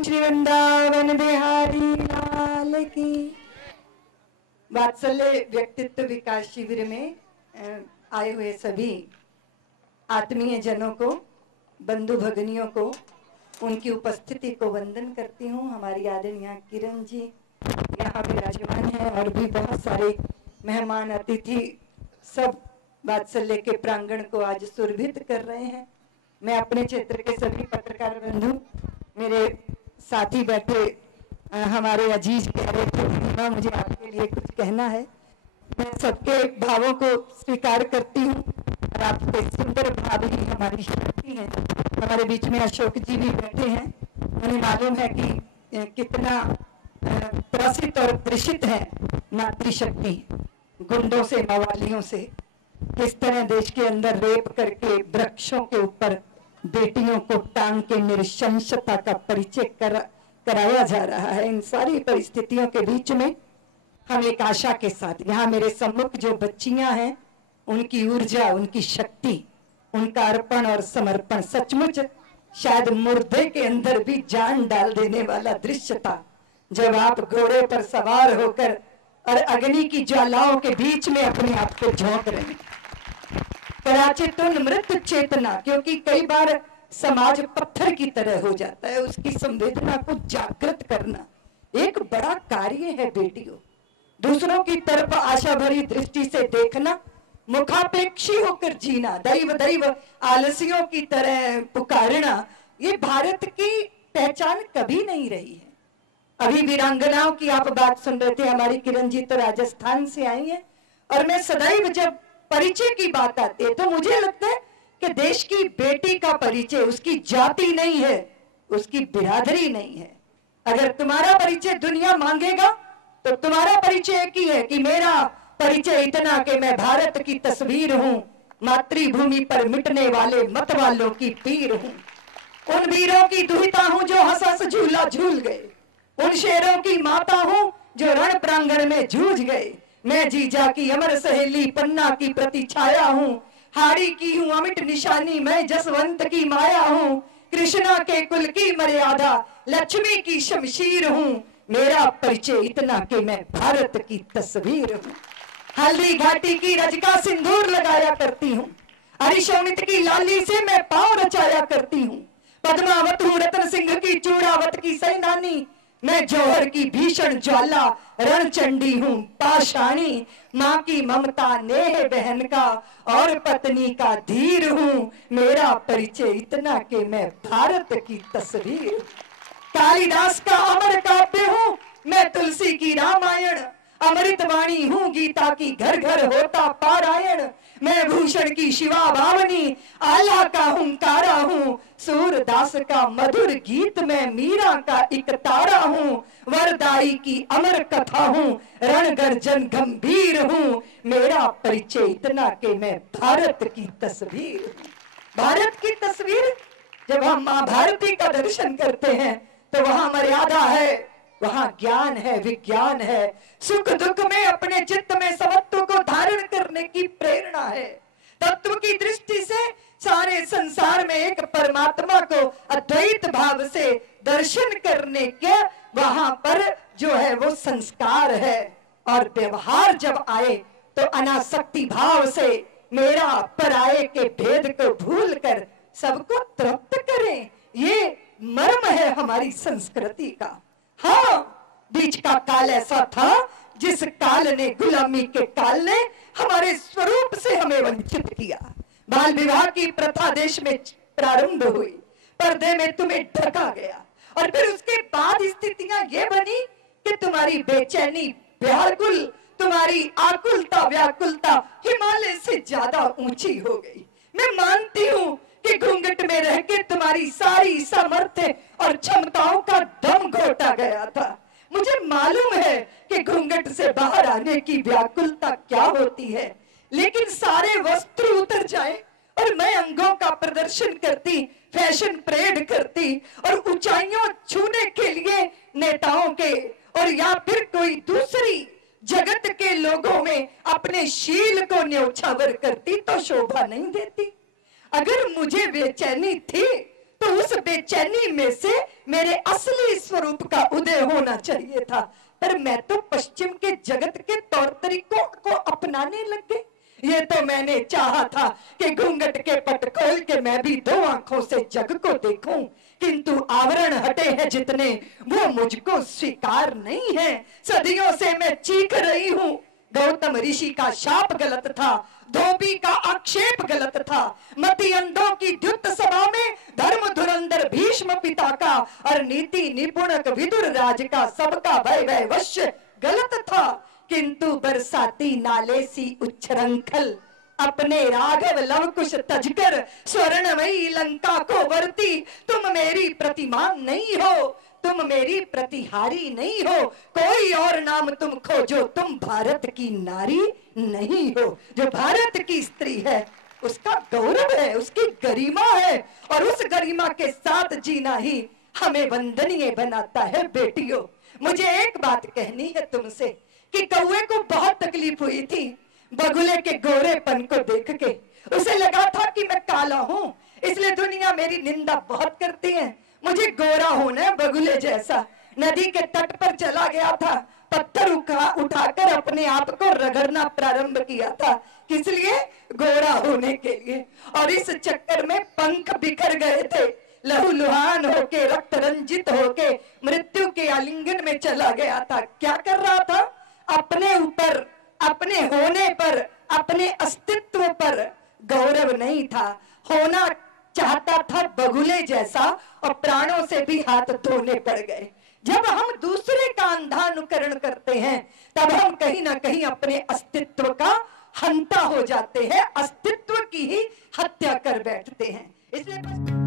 श्री वृंदावन बिहारी लाल की। वात्सल्य व्यक्तित्व विकास शिविर में आए हुए सभी आत्मीय जनों को, बंधु भगिनियों को, उनकी उपस्थिति को वंदन करती हूँ। हमारी आदरणीय किरण जी यहाँ विराजमान हैं और भी बहुत सारे मेहमान अतिथि सब वात्सल्य के प्रांगण को आज सुरभित कर रहे हैं। मैं अपने क्षेत्र के सभी पत्रकार बंधु, मेरे साथी बैठे हमारे अजीज कह रहे थे मुझे आपके लिए कुछ कहना है। मैं सबके भावों को स्वीकार करती हूँ और आपके सुंदर भाव ही हमारी शक्ति है। हमारे बीच में अशोक जी भी बैठे हैं, उन्हें मालूम है कि कितना त्रसित और त्रिषित है मातृशक्ति गुंडों से, मवालियों से। किस तरह देश के अंदर रेप करके वृक्षों के ऊपर बेटियों को टांग के निरशंसता का परिचय कराया जा रहा है। इन सारी परिस्थितियों के बीच में हम एक आशा के साथ, यहाँ मेरे सम्मुख जो बच्चियां हैं, उनकी ऊर्जा, उनकी शक्ति, उनका अर्पण और समर्पण सचमुच शायद मुर्दे के अंदर भी जान डाल देने वाला दृश्य था। जब आप घोड़े पर सवार होकर और अग्नि की ज्वालाओं के बीच में अपने आप को झोंक रहे हैं। पराचितुन मृत चेतना, क्योंकि कई बार समाज पत्थर की तरह हो जाता है, उसकी संवेदना को जागृत करना एक बड़ा कार्य है बेटियों। दूसरों की तरफ आशा भरी दृष्टि से देखना, मुखापेक्षी होकर जीना, दैव दैव आलसियों की तरह पुकारना, ये भारत की पहचान कभी नहीं रही है। अभी वीरांगनाओं की आप बात सुन रहे थे, हमारी किरण जी तो राजस्थान से आई हैं, और मैं सदैव जब परिचय की बात आती है तो मुझे लगता है कि देश की बेटी का परिचय उसकी जाति नहीं है, उसकी बिरादरी नहीं है। अगर तुम्हारा परिचय दुनिया मांगेगा तो तुम्हारा परिचय एक ही है कि मेरा परिचय इतना कि मैं भारत की तस्वीर हूं, मातृभूमि पर मिटने वाले मत वालों की पीर हूं, उन वीरों की दुहिता हूं जो हंस हंस झूला झूल गए, उन शेरों की माता हूं जो रण प्रांगण में जूझ गए। मैं जीजा की अमर सहेली, पन्ना की प्रति छाया हूं, हाड़ी की हूं अमिट निशानी, मैं जसवंत की माया हूं, कृष्णा के कुल की मर्यादा, लक्ष्मी की शमशीर हूं, मेरा परिचय इतना कि मैं भारत की तस्वीर हूं। हल्दी घाटी की रज का सिंदूर लगाया करती हूं, हरिशोणित की लाली से मैं पांव रचाया करती हूं, पद्मावत हूं रतन सिंह की चूड़ावत की सैनानी, मैं जौहर की भीषण ज्वाला रणचंडी हूं पाषाणी, माँ की ममता नेह बहन का और पत्नी का धीर हूं, मेरा परिचय इतना कि मैं भारत की तस्वीर। कालिदास का अमर काव्य हूं मैं, तुलसी की रामायण, अमृतवाणी हूं गीता की घर घर होता पारायण, मैं भूषण की शिवा भावनी, आला का हुंकारा हूं, सूरदास का मधुर गीत में मीरा का एक तारा हूं, वरदाई की अमर कथा हूं, रण गर्जन गंभीर हूं, मेरा परिचय इतना कि मैं भारत की तस्वीर। भारत की तस्वीर, जब हम मां भारती का दर्शन करते हैं तो वहां मर्यादा है, वहां ज्ञान है, विज्ञान है, सुख दुख में अपने चित्त में समत्व को धारण करने की प्रेरणा है। तत्व की दृष्टि से सारे संसार में एक परमात्मा को अद्वैत भाव से दर्शन करने के वहां पर जो है वो संस्कार है। और व्यवहार जब आए तो अनासक्ति भाव से मेरा पराये के भेद को भूलकर सबको तृप्त करें, ये मर्म है हमारी संस्कृति का। हाँ, बीच का काल ऐसा था जिस काल ने, गुलामी के काल ने हमारे स्वरूप से हमें वंचित किया। बाल विवाह की प्रथा देश में प्रारंभ हुई, पर्दे में तुम्हें ढका गया, और फिर उसके बाद स्थितियां ये बनी कि तुम्हारी बेचैनी, व्याकुल, तुम्हारी आकुलता, व्याकुलता हिमालय से ज्यादा ऊंची हो गई। मैं मानती हूं कि घूंघट में रह के तुम्हारी सारी सामर्थ्य और क्षमताओं का दम घोटा गया था। मुझे मालूम है कि घूंघट से बाहर आने की व्याकुलता क्या होती है, लेकिन सारे वस्त्र उतर जाए और मैं अंगों का प्रदर्शन करती, फैशन परेड करती और ऊंचाइयों छूने के लिए नेताओं के और या फिर कोई दूसरी जगत के लोगों में अपने शील को न्योछावर करती तो शोभा नहीं देती। अगर मुझे बेचैनी थी तो उस बेचैनी में से मेरे असली स्वरूप का उदय होना चाहिए था, पर मैं तो पश्चिम के जगत के तौर तरीकों को अपनाने लग गई। ये तो मैंने चाहा था कि घूंघट के पट खोल के मैं भी दो आंखों से जग को देखूं, किंतु आवरण हटे हैं जितने वो मुझको स्वीकार नहीं है। सदियों से मैं चीख रही हूं, गौतम ऋषि का शाप गलत था, धोबी का आक्षेप गलत था, मति अंधों की द्युत सभा में धर्म धुरंधर भीष्म पिता का और नीति निपुणक विदुर राज का सबका भय भय वश्य गलत था, किंतु बरसाती नाले सी उच्छृंखल अपने राघव लव कुश तजकर स्वर्णमयी लंका को वर्ती तुम मेरी प्रतिमा नहीं हो, तुम मेरी प्रतिहारी नहीं हो, कोई और नाम तुम खोजो, तुम भारत की नारी नहीं हो। जो भारत की स्त्री है उसका गौरव है, उसकी गरिमा है, और उस गरिमा के साथ जीना ही हमें वंदनीय बनाता है। बेटियों, मुझे एक बात कहनी है तुमसे कि कौवे को बहुत तकलीफ हुई थी बगुले के गोरेपन को देख के। उसे लगा था कि मैं काला हूं, इसलिए दुनिया मेरी निंदा बहुत करती है, मुझे गोरा होना है बगुले जैसा। नदी के तट पर चला गया था, पत्थर उठाकर अपने आप को रगड़ना प्रारंभ किया था, किस लिए? गोरा होने के लिए। और इस चक्कर में पंख बिखर गए थे, लहूलुहान होके रक्त रंजित होके मृत्यु के आलिंगन में चला गया था। क्या कर रहा था? अपने ऊपर, अपने होने पर, अपने अस्तित्व पर गौरव नहीं था, होना चाहता था बगुले जैसा, और प्राणों से भी हाथ धोने पड़ गए। जब हम दूसरे का अंधा अनुकरण करते हैं तब हम कहीं ना कहीं अपने अस्तित्व का हंता हो जाते हैं, अस्तित्व की ही हत्या कर बैठते हैं। इसलिए